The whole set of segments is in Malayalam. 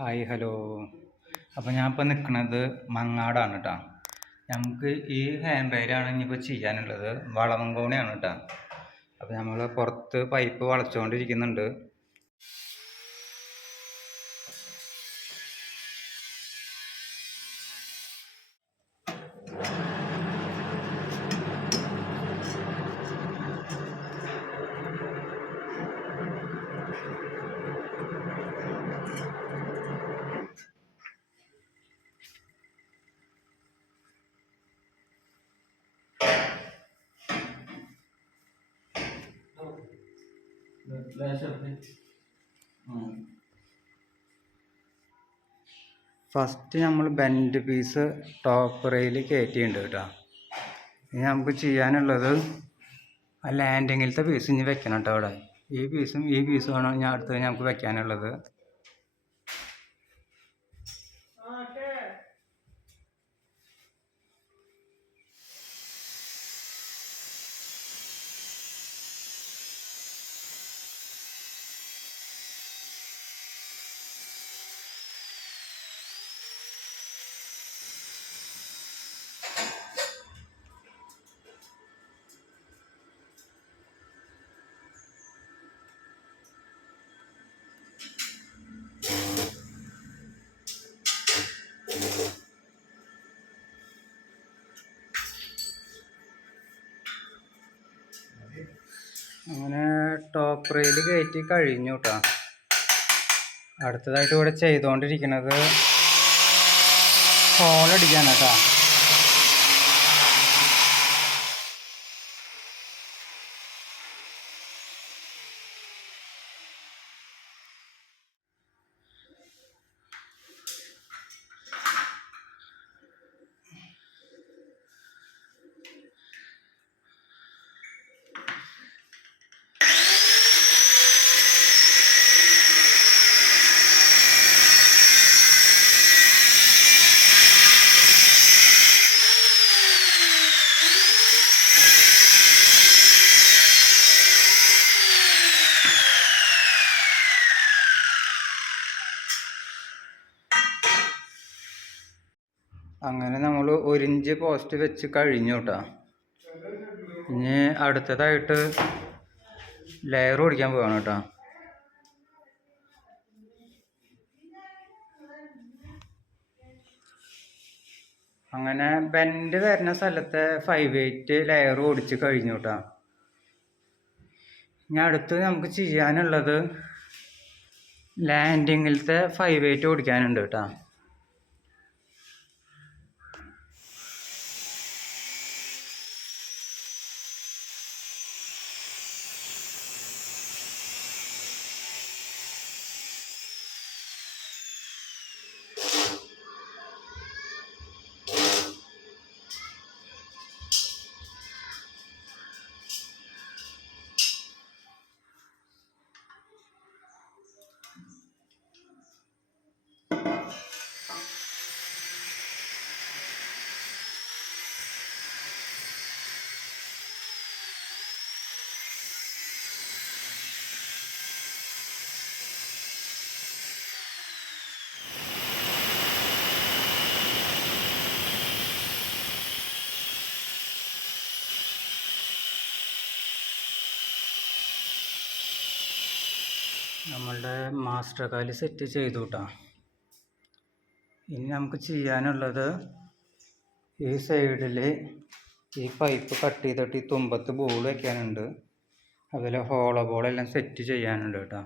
Hi hello. അപ്പോൾ ഞാൻ ഇപ്പോൾ നിൽക്കുന്നത് മങ്ങാടാണ് കേട്ടോ. നമുക്ക് ഈ ഹാൻഡ് റെയിലാണ് ഇനിയിപ്പോൾ ചെയ്യാനുള്ളത്. വളവങ്കോണിയാണ് കേട്ടോ. അപ്പോൾ നമ്മൾ പുറത്ത് പൈപ്പ് വളച്ചുകൊണ്ടിരിക്കുന്നുണ്ട്. ഫസ്റ്റ് നമ്മൾ ബെൻഡ് പീസ് ടോപ്പ് റെയിൽ കയറ്റിയിട്ടുണ്ട് കേട്ടോ. ഇനി നമുക്ക് ചെയ്യാനുള്ളത് ആ ലാൻഡിങ്ങിലത്തെ പീസ് ഇനി വെക്കണം കേട്ടോ. അവിടെ ഈ പീസും വേണം ഞാൻ അടുത്ത് നമുക്ക് വെക്കാനുള്ളത്. അങ്ങനെ ടോപ്പ് റെയിൽ കയറ്റി കഴിഞ്ഞു കേട്ടോ. അടുത്തതായിട്ട് ഇവിടെ ചെയ്തുകൊണ്ടിരിക്കുന്നത് ഹോളടിക്കാണ് കേട്ടോ. അങ്ങനെ നമ്മൾ 1 ഇഞ്ച് പോസ്റ്റ് വെച്ച് കഴിഞ്ഞു കേട്ടോ. ഇനി അടുത്തതായിട്ട് ലെയർ ഓടിക്കാൻ പോവാണ് കേട്ടോ. അങ്ങനെ ബെൻഡ് വരുന്ന സ്ഥലത്തെ 5/8 ലെയർ ഓടിച്ച് കഴിഞ്ഞു കേട്ടോ. ഇനി അടുത്ത് നമുക്ക് ചെയ്യാനുള്ളത് ലാൻഡിങ്ങിലത്തെ 5/8 ഓടിക്കാനുണ്ട് കേട്ടോ. നമ്മളുടെ മാസ്റ്റർ കാല് സെറ്റ് ചെയ്തു കേട്ടോ. ഇനി നമുക്ക് ചെയ്യാനുള്ളത് ഈ സൈഡിൽ ഈ പൈപ്പ് കട്ട് ചെയ്തിട്ട് ഈ തുമ്പത്ത് ബോൾ വയ്ക്കാനുണ്ട്. അതുപോലെ ഹോളോ ബോളെല്ലാം സെറ്റ് ചെയ്യാനുണ്ട് കേട്ടോ.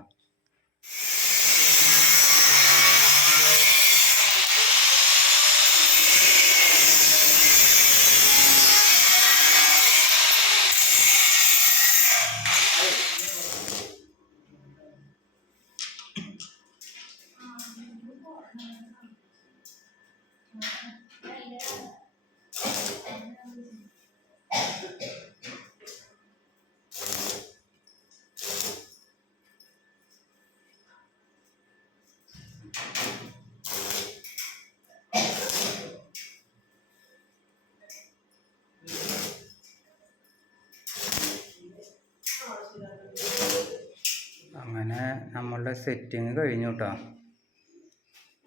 അങ്ങനെ നമ്മളുടെ സെറ്റിങ് കഴിഞ്ഞു കേട്ടോ.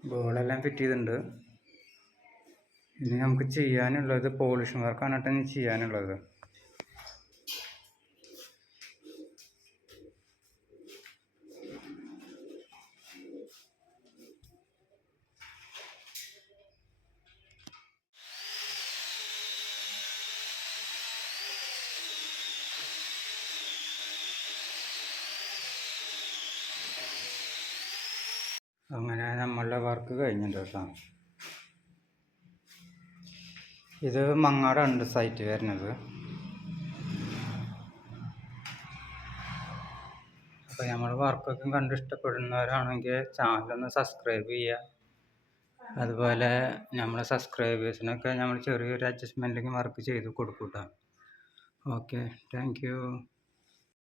ബോളെല്ലാം ഫിറ്റ് ചെയ്തിട്ടുണ്ട്. ഇനി നമുക്ക് ചെയ്യാനുള്ളത് പോളിഷിംഗ് വർക്കാണ് കേട്ടോ ഇനി ചെയ്യാനുള്ളത്. അങ്ങനെ നമ്മളുടെ വർക്ക് കഴിഞ്ഞിട്ടുണ്ട് കേട്ടോ. ഇത് മങ്ങാടാണ് സൈറ്റ് വരുന്നത്. അപ്പോൾ നമ്മൾ വർക്കൊക്കെ കണ്ട് ഇഷ്ടപ്പെടുന്നവരാണെങ്കിൽ ചാനലൊന്ന് സബ്സ്ക്രൈബ് ചെയ്യുക. അതുപോലെ നമ്മളെ സബ്സ്ക്രൈബേഴ്സിനൊക്കെ നമ്മൾ ചെറിയൊരു അഡ്ജസ്റ്റ്മെൻറ്റിലേക്ക് വർക്ക് ചെയ്ത് കൊടുക്കും കേട്ടോ. Okay, thank you.